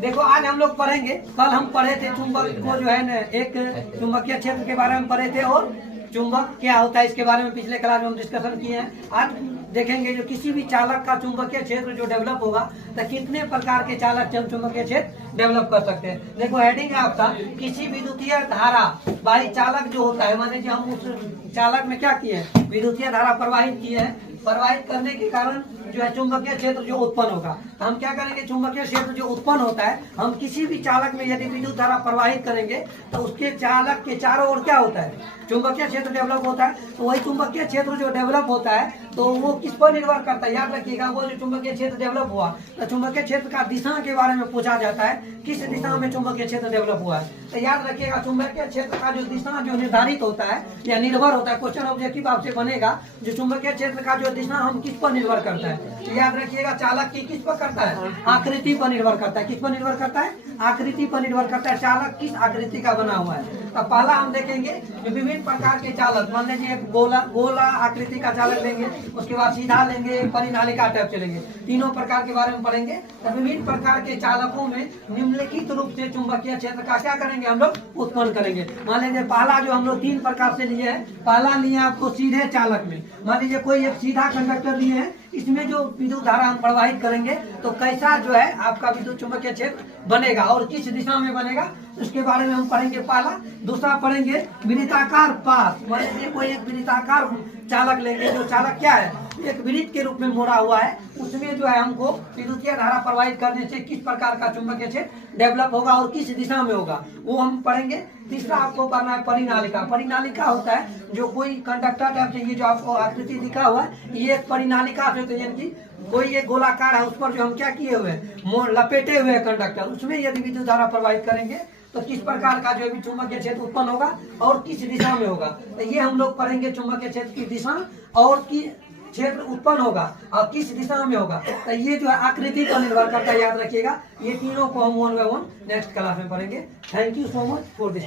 देखो आज हम लोग पढ़ेंगे, कल हम पढ़े थे चुंबक को जो है न एक चुंबकीय क्षेत्र के बारे में पढ़े थे और चुंबक क्या होता है इसके बारे में पिछले क्लास में हम डिस्कशन किए हैं। आज देखेंगे जो किसी भी चालक का चुंबकीय क्षेत्र जो डेवलप होगा तो कितने प्रकार के चालक चुंबकीय क्षेत्र डेवलप कर सकते हैं। देखो हेडिंग है आपका, किसी विद्युतीय धारा वाही चालक जो होता है, माने हम उस चालक में क्या किए हैं, विद्युतीय धारा प्रवाहित किए हैं। प्रवाहित करने के कारण जो है चुंबकीय क्षेत्र जो उत्पन्न होगा, तो हम क्या करेंगे, चुंबकीय क्षेत्र जो उत्पन्न होता है हम किसी भी चालक में यदि विद्युत धारा प्रवाहित करेंगे तो उसके चालक के चारों ओर क्या होता है, चुंबकीय क्षेत्र डेवलप होता है। तो वही चुंबकीय क्षेत्र जो डेवलप होता है तो वो किस पर निर्भर करता है, याद रखिएगा। वो जो चुंबकीय क्षेत्र डेवलप हुआ तो चुंबकीय क्षेत्र का दिशा के बारे में पूछा जाता है, किस दिशा में चुंबकीय क्षेत्र डेवलप हुआ है। तो याद रखिएगा चुंबकीय क्षेत्र का जो दिशा जो निर्धारित होता है या निर्भर होता है, क्वेश्चन ऑब्जेक्टिव आपसे बनेगा जो चुंबकीय क्षेत्र का जो दिशा हम किस पर निर्भर करता है। तो याद रखिएगा चालक की किस पर करता है, आकृति पर निर्भर करता है। किस पर निर्भर करता है, आकृति पर निर्भर करता है, चालक किस आकृति का बना हुआ है। तो पहला हम देखेंगे विभिन्न प्रकार के चालक, मान लीजिए गोला आकृति का चालक लेंगे, उसके बाद सीधा लेंगे, परिनालिका टाइप चलेंगे, तीनों प्रकार के बारे में पढ़ेंगे। तो विभिन्न प्रकार के चालकों में निम्नलिखित रूप से चुंबकीय क्षेत्र का क्या करेंगे, हम लोग उत्पन्न करेंगे। मान लीजिए पहला जो हम लोग तीन प्रकार से लिए हैं, पहला लिए आपको सीधे चालक में, मान लीजिए कोई एक सीधा कंडक्टर लिए है, इसमें जो विद्युत धारा हम प्रवाहित करेंगे तो कैसा जो है आपका विद्युत चुंबकीय क्षेत्र बनेगा और किस दिशा में बनेगा, उसके बारे में हम पढ़ेंगे पहला। दूसरा पढ़ेंगे वृत्ताकार पास, मान लीजिए कोई एक वृत्ताकार चालक लेंगे, जो चालक क्या है, एक वृत्त के रूप में मोड़ा हुआ है, उसमें जो है हमको विद्युतीय धारा प्रवाहित करने से किस प्रकार का चुंबकीय क्षेत्र डेवलप होगा और किस दिशा में होगा, वो हम पढ़ेंगे। तीसरा आपको पढ़ना है परिनालिका। परिनालिका होता है जो कोई कंडक्टर टाइप से, ये जो आपको आकृति दिखा हुआ है ये एक परिनालिका से, तो यानी कि कोई एक गोलाकार है उस पर जो हम क्या किए हुए हैं, लपेटे हुए कंडक्टर, उसमें यदि विद्युत धारा प्रवाहित करेंगे तो किस प्रकार का जो भी चुंबकीय क्षेत्र उत्पन्न होगा और किस दिशा में होगा। तो ये हम लोग पढ़ेंगे चुंबकीय क्षेत्र की दिशा और की क्षेत्र उत्पन्न होगा और किस दिशा में होगा। तो ये जो है आकृति पर निर्भर करता है, याद रखिएगा। ये तीनों को हम one by one next class में पढ़ेंगे। Thank you so much for this.